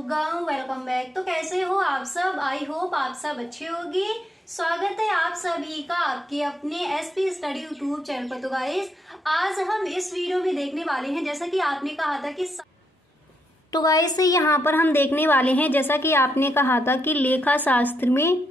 सुगम, welcome back. तो कैसे हो आप सब? आई होप आप सब अच्छे होंगे। स्वागत है आप सभी का आपके अपने एसपी स्टडी यूट्यूब चैनल पर। तो गाइस आज हम इस वीडियो में देखने वाले हैं, जैसा कि आपने कहा था कि यहाँ पर हम देखने वाले हैं, जैसा कि आपने कहा था कि लेखा शास्त्र में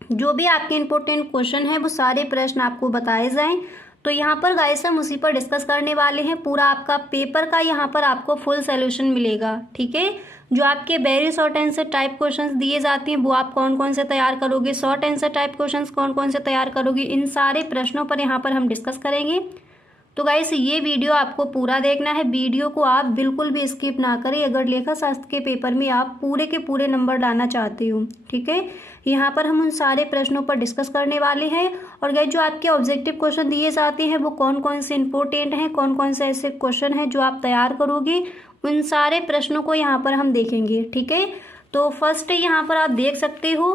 जो भी आपके इम्पोर्टेंट क्वेश्चन है वो सारे प्रश्न आपको बताए जाएं। तो यहाँ पर गाइस हम उसी पर डिस्कस करने वाले हैं। पूरा आपका पेपर का यहाँ पर आपको फुल सोल्यूशन मिलेगा, ठीक है। जो आपके very short answer type questions दिए जाते हैं वो आप कौन कौन से तैयार करोगे, शॉर्ट आंसर टाइप क्वेश्चंस कौन कौन से तैयार करोगे, इन सारे प्रश्नों पर यहाँ पर हम डिस्कस करेंगे। तो गाइस ये वीडियो आपको पूरा देखना है, वीडियो को आप बिल्कुल भी स्किप ना करें अगर लेखा शास्त्र के पेपर में आप पूरे के पूरे नंबर लाना चाहते हो, ठीक है। यहाँ पर हम उन सारे प्रश्नों पर डिस्कस करने वाले हैं। और गाइस जो आपके ऑब्जेक्टिव क्वेश्चन दिए जाते हैं वो कौन कौन से इंपॉर्टेंट हैं, कौन कौन से ऐसे क्वेश्चन हैं जो आप तैयार करोगे, उन सारे प्रश्नों को यहाँ पर हम देखेंगे, ठीक है। तो फर्स्ट यहाँ पर आप देख सकते हो,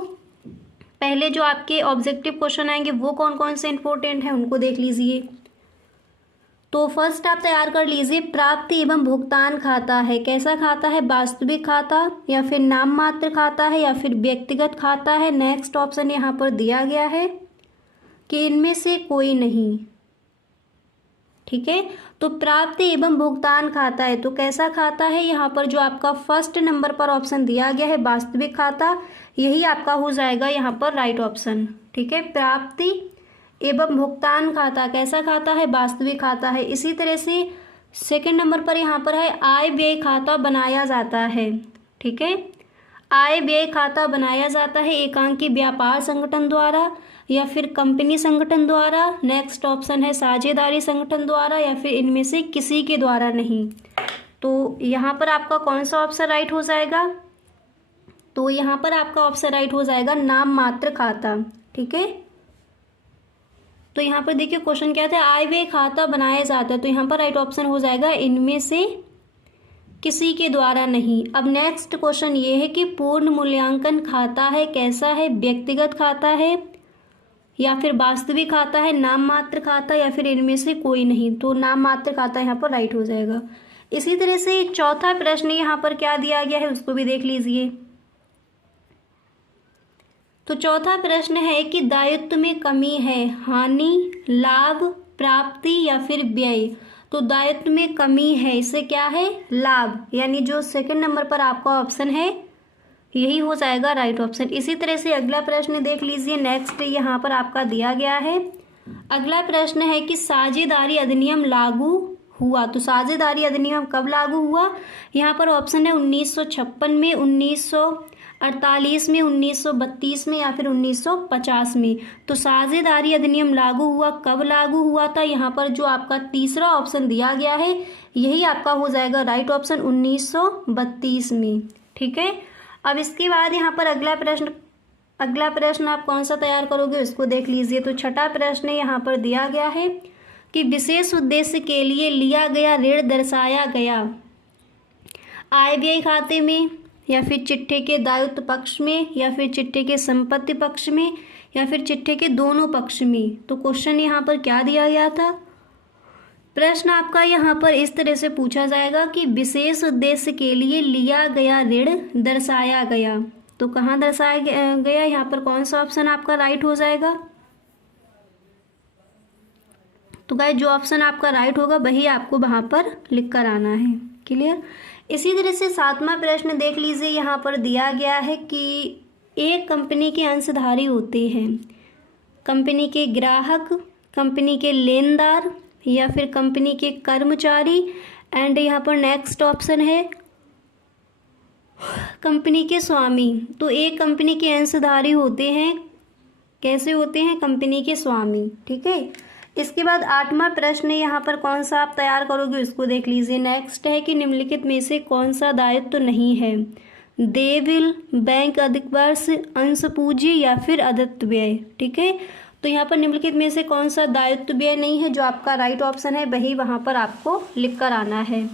पहले जो आपके ऑब्जेक्टिव क्वेश्चन आएंगे वो कौन कौन से इंपॉर्टेंट हैं उनको देख लीजिए। तो फर्स्ट आप तैयार कर लीजिए, प्राप्ति एवं भुगतान खाता है, कैसा खाता है, वास्तविक खाता या फिर नाम मात्र खाता है या फिर व्यक्तिगत खाता है। नेक्स्ट ऑप्शन यहाँ पर दिया गया है कि इनमें से कोई नहीं, ठीक है। तो प्राप्ति एवं भुगतान खाता है तो कैसा खाता है, यहाँ पर जो आपका फर्स्ट नंबर पर ऑप्शन दिया गया है वास्तविक खाता, यही आपका हो जाएगा यहाँ पर राइट ऑप्शन, ठीक है। प्राप्ति एवं भुगतान खाता कैसा खाता है, वास्तविक खाता है। इसी तरह से सेकंड नंबर पर यहाँ पर है आय व्यय खाता बनाया जाता है, ठीक है। आय व्यय खाता बनाया जाता है एकांकी व्यापार संगठन द्वारा या फिर कंपनी संगठन द्वारा। नेक्स्ट ऑप्शन है साझेदारी संगठन द्वारा या फिर इनमें से किसी के द्वारा नहीं। तो यहाँ पर आपका कौन सा ऑप्शन राइट हो जाएगा, तो यहाँ पर आपका ऑप्शन राइट हो जाएगा नाम मात्र खाता, ठीक है। तो यहाँ पर देखिए क्वेश्चन क्या था, आय व्यय खाता बनाया जाता है, तो यहाँ पर राइट ऑप्शन हो जाएगा इनमें से किसी के द्वारा नहीं। अब नेक्स्ट क्वेश्चन ये है कि पूर्ण मूल्यांकन खाता है, कैसा है, व्यक्तिगत खाता है या फिर वास्तविक खाता है, नाम मात्र खाता या फिर इनमें से कोई नहीं। तो नाम मात्र खाता यहाँ पर राइट हो जाएगा। इसी तरह से चौथा प्रश्न यहाँ पर क्या दिया गया है उसको भी देख लीजिए। तो चौथा प्रश्न है कि दायित्व में कमी है, हानि, लाभ, प्राप्ति या फिर व्यय। तो दायित्व में कमी है, इससे क्या है, लाभ, यानी जो सेकंड नंबर पर आपका ऑप्शन है यही हो जाएगा राइट ऑप्शन। इसी तरह से अगला प्रश्न देख लीजिए। नेक्स्ट यहाँ पर आपका दिया गया है, अगला प्रश्न है कि साझेदारी अधिनियम लागू हुआ। तो साझेदारी अधिनियम कब लागू हुआ, यहाँ पर ऑप्शन है 1956 में, 1948 में, 1932 में या फिर 1950 में। तो साझेदारी अधिनियम लागू हुआ, कब लागू हुआ था, यहाँ पर जो आपका तीसरा ऑप्शन दिया गया है यही आपका हो जाएगा राइट ऑप्शन 1932 में, ठीक है। अब इसके बाद यहाँ पर अगला प्रश्न आप कौन सा तैयार करोगे उसको देख लीजिए। तो छठा प्रश्न यहाँ पर दिया गया है कि विशेष उद्देश्य के लिए लिया गया ऋण दर्शाया गया आय व्यय खाते में या फिर चिट्ठे के दायित्व पक्ष में या फिर चिट्ठे के संपत्ति पक्ष में या फिर चिट्ठे के दोनों पक्ष में। तो क्वेश्चन यहाँ पर क्या दिया गया था, प्रश्न आपका यहाँ पर इस तरह से पूछा जाएगा कि विशेष उद्देश्य के लिए लिया गया ऋण दर्शाया गया। तो कहाँ दर्शाया गया, यहाँ पर कौन सा ऑप्शन आपका राइट हो जाएगा। तो गाइस जो ऑप्शन आपका राइट होगा वही आपको वहाँ पर लिख कर आना है, क्लियर। इसी तरह से सातवां प्रश्न देख लीजिए। यहाँ पर दिया गया है कि एक कंपनी के अंशधारी होते हैं कंपनी के ग्राहक, कंपनी के लेनदार या फिर कंपनी के कर्मचारी। एंड यहाँ पर नेक्स्ट ऑप्शन है कंपनी के स्वामी। तो एक कंपनी के अंशधारी होते हैं, कैसे होते हैं, कंपनी के स्वामी, ठीक है। इसके बाद आठवां प्रश्न यहाँ पर कौन सा आप तैयार करोगे उसको देख लीजिए। नेक्स्ट है कि निम्नलिखित में से कौन सा दायित्व नहीं है, देय, बैंक अधिक वर्ष, अंश पूंजी या फिर अदत्त व्यय, ठीक है। तो यहाँ पर निम्नलिखित में से कौन सा दायित्व व्यय नहीं है, जो आपका राइट ऑप्शन है वही वहाँ पर आपको लिख कर आना है।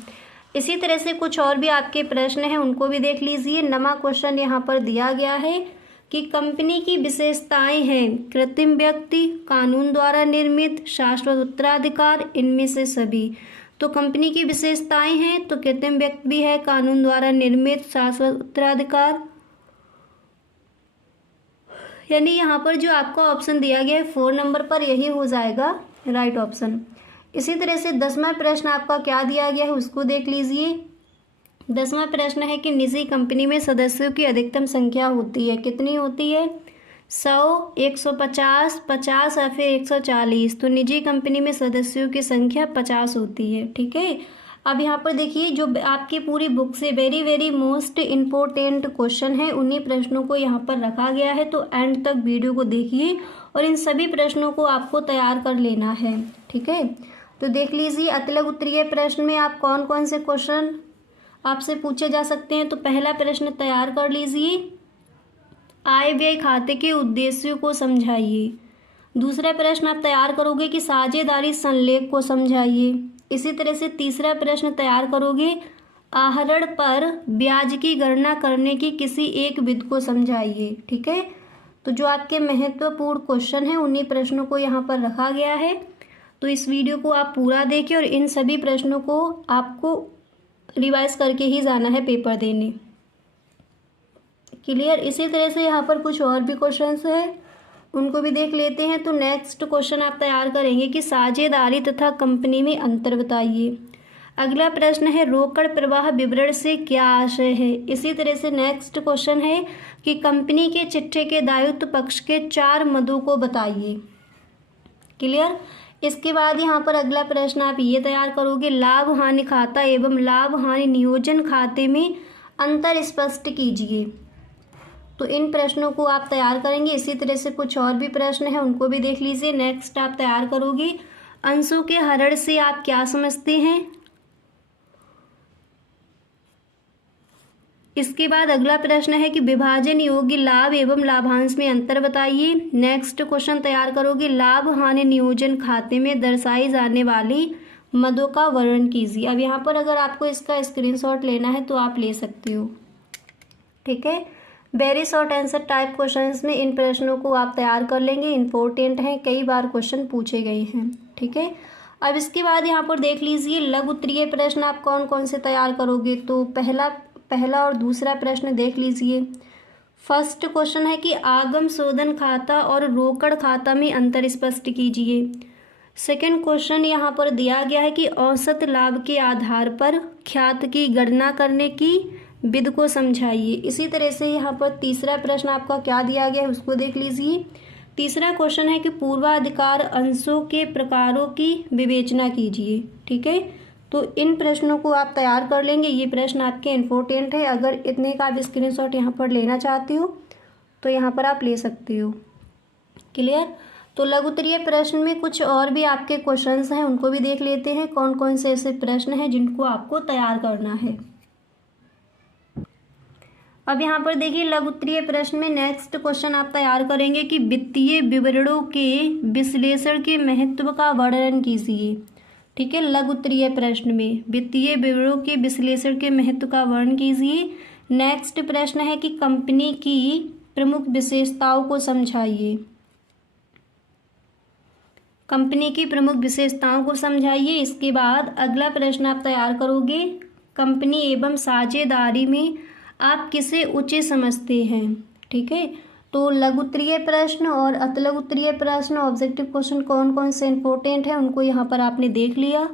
इसी तरह से कुछ और भी आपके प्रश्न हैं उनको भी देख लीजिए। नवा क्वेश्चन यहाँ पर दिया गया है कि कंपनी की विशेषताएं हैं कृत्रिम व्यक्ति, कानून द्वारा निर्मित, शाश्वत उत्तराधिकार, इनमें से सभी। तो कंपनी की विशेषताएं हैं तो कृत्रिम व्यक्ति भी है, कानून द्वारा निर्मित, शाश्वत उत्तराधिकार, यानी यहाँ पर जो आपका ऑप्शन दिया गया है 4 नंबर पर यही हो जाएगा राइट ऑप्शन। इसी तरह से 10वां प्रश्न आपका क्या दिया गया है उसको देख लीजिए। 10वां प्रश्न है कि निजी कंपनी में सदस्यों की अधिकतम संख्या होती है, कितनी होती है? 100, 150, 50 या फिर 140। तो निजी कंपनी में सदस्यों की संख्या 50 होती है। ठीक है, अब यहाँ पर देखिए जो आपकी पूरी बुक से very very most important question है उन्हीं प्रश्नों को यहाँ पर रखा गया है, तो एंड तक वीडियो को देखिए और इन सभी प्रश्नों को आपको तैयार कर लेना है। ठीक है, तो देख लीजिए अतिलघु उत्तरीय प्रश्न में आप कौन कौन से क्वेश्चन आपसे पूछे जा सकते हैं। तो पहला प्रश्न तैयार कर लीजिए, आय व्यय खाते के उद्देश्यों को समझाइए। दूसरा प्रश्न आप तैयार करोगे कि साझेदारी संलेख को समझाइए। इसी तरह से तीसरा प्रश्न तैयार करोगे, आहरण पर ब्याज की गणना करने की किसी एक विधि को समझाइए। ठीक है, तो जो आपके महत्वपूर्ण क्वेश्चन हैं उन्हीं प्रश्नों को यहाँ पर रखा गया है, तो इस वीडियो को आप पूरा देखिए और इन सभी प्रश्नों को आपको रिवाइज करके ही जाना है पेपर देने। क्लियर। इसी तरह से यहाँ पर कुछ और भी क्वेश्चंस हैं उनको भी देख लेते हैं। तो नेक्स्ट क्वेश्चन आप तैयार करेंगे कि साझेदारी तथा कंपनी में अंतर बताइए। अगला प्रश्न है रोकड़ प्रवाह विवरण से क्या आशय है। इसी तरह से नेक्स्ट क्वेश्चन है कि कंपनी के चिट्ठे के दायित्व पक्ष के 4 मदों को बताइए। क्लियर। इसके बाद यहाँ पर अगला प्रश्न आप ये तैयार करोगे, लाभ हानि खाता एवं लाभ हानि नियोजन खाते में अंतर स्पष्ट कीजिए। तो इन प्रश्नों को आप तैयार करेंगे। इसी तरह से कुछ और भी प्रश्न हैं उनको भी देख लीजिए। नेक्स्ट आप तैयार करोगे, अंशों के हरण से आप क्या समझते हैं। इसके बाद अगला प्रश्न है कि विभाजन योग्य लाभ एवं लाभांश में अंतर बताइए। नेक्स्ट क्वेश्चन तैयार करोगे, लाभ हानि नियोजन खाते में दर्शाई जाने वाली मदों का वर्णन कीजिए। अब यहाँ पर अगर आपको इसका स्क्रीनशॉट लेना है तो आप ले सकते हो। ठीक है, very short answer type questions में इन प्रश्नों को आप तैयार कर लेंगे, इंपॉर्टेंट हैं, कई बार क्वेश्चन पूछे गए हैं। ठीक है, अब इसके बाद यहाँ पर देख लीजिए लघु उत्तरीय प्रश्न आप कौन कौन से तैयार करोगे। तो पहला और दूसरा प्रश्न देख लीजिए। फर्स्ट क्वेश्चन है कि आगम शोधन खाता और रोकड़ खाता में अंतर स्पष्ट कीजिए। सेकंड क्वेश्चन यहाँ पर दिया गया है कि औसत लाभ के आधार पर ख्यात की गणना करने की विधि को समझाइए। इसी तरह से यहाँ पर तीसरा प्रश्न आपका क्या दिया गया है उसको देख लीजिए। तीसरा क्वेश्चन है कि पूर्वाधिकार अंशों के प्रकारों की विवेचना कीजिए। ठीक है, तो इन प्रश्नों को आप तैयार कर लेंगे। ये प्रश्न आपके इम्पोर्टेंट है, अगर इतने का आप स्क्रीनशॉट यहाँ पर लेना चाहते हो तो यहाँ पर आप ले सकते हो। क्लियर। तो लघु उत्तरीय प्रश्न में कुछ और भी आपके क्वेश्चंस हैं उनको भी देख लेते हैं, कौन कौन से ऐसे प्रश्न हैं जिनको आपको तैयार करना है। अब यहाँ पर देखिए लघु उत्तरीय प्रश्न में नेक्स्ट क्वेश्चन आप तैयार करेंगे कि वित्तीय विवरणों के विश्लेषण के महत्व का वर्णन कीजिए। ठीक है, लघु उत्तरीय प्रश्न में वित्तीय विवरणों के विश्लेषण के महत्व का वर्णन कीजिए। नेक्स्ट प्रश्न है कि कंपनी की प्रमुख विशेषताओं को समझाइए। कंपनी की प्रमुख विशेषताओं को समझाइए। इसके बाद अगला प्रश्न आप तैयार करोगे, कंपनी एवं साझेदारी में आप किसे उचित समझते हैं। ठीक है, तो लघु उत्तरीय प्रश्न और अतिलघु उत्तरीय प्रश्न ऑब्जेक्टिव क्वेश्चन कौन कौन से इंपॉर्टेंट है उनको यहाँ पर आपने देख लिया।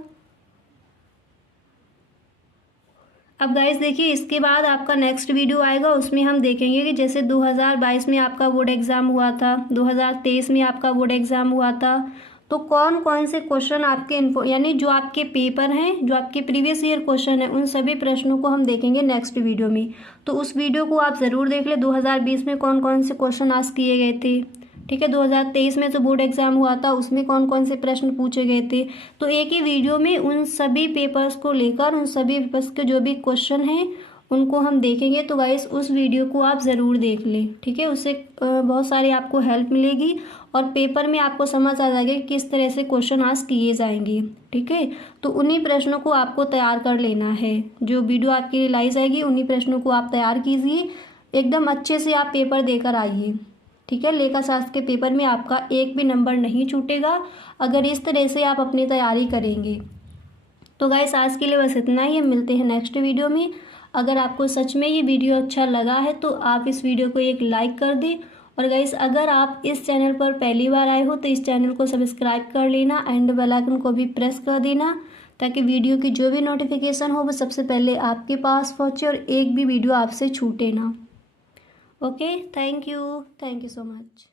अब गाइस देखिए इसके बाद आपका नेक्स्ट वीडियो आएगा, उसमें हम देखेंगे कि जैसे 2022 में आपका बोर्ड एग्जाम हुआ था, 2023 में आपका बोर्ड एग्जाम हुआ था, तो कौन कौन से क्वेश्चन आपके यानी जो आपके पेपर हैं, जो आपके प्रीवियस ईयर क्वेश्चन है, उन सभी प्रश्नों को हम देखेंगे नेक्स्ट वीडियो में। तो उस वीडियो को आप ज़रूर देख ले। 2020 में कौन कौन से क्वेश्चन आज किए गए थे। ठीक है, 2023 में जो बोर्ड एग्जाम हुआ था उसमें कौन कौन से प्रश्न पूछे गए थे। तो एक ही वीडियो में उन सभी पेपर्स को लेकर उन सभी पेपर्स के जो भी क्वेश्चन हैं उनको हम देखेंगे। तो गाइस उस वीडियो को आप ज़रूर देख लें। ठीक है, उससे बहुत सारी आपको हेल्प मिलेगी और पेपर में आपको समझ आ जाएगा कि किस तरह से क्वेश्चन आज किए जाएंगे। ठीक है, तो उन्हीं प्रश्नों को आपको तैयार कर लेना है। जो वीडियो आपके लिए लाई जाएगी उन्हीं प्रश्नों को आप तैयार कीजिए, एकदम अच्छे से आप पेपर देकर आइए। ठीक है, लेखा शास्त्र के पेपर में आपका एक भी नंबर नहीं छूटेगा अगर इस तरह से आप अपनी तैयारी करेंगे। तो गाइस आज के लिए बस इतना ही, हम मिलते हैं नेक्स्ट वीडियो में। अगर आपको सच में ये वीडियो अच्छा लगा है तो आप इस वीडियो को एक लाइक कर दें। और गाइस अगर आप इस चैनल पर पहली बार आए हो तो इस चैनल को सब्सक्राइब कर लेना एंड बेल आइकन को भी प्रेस कर देना, ताकि वीडियो की जो भी नोटिफिकेशन हो वो सबसे पहले आपके पास पहुँचे और एक भी वीडियो आपसे छूटे ना। Okay, thank you so much.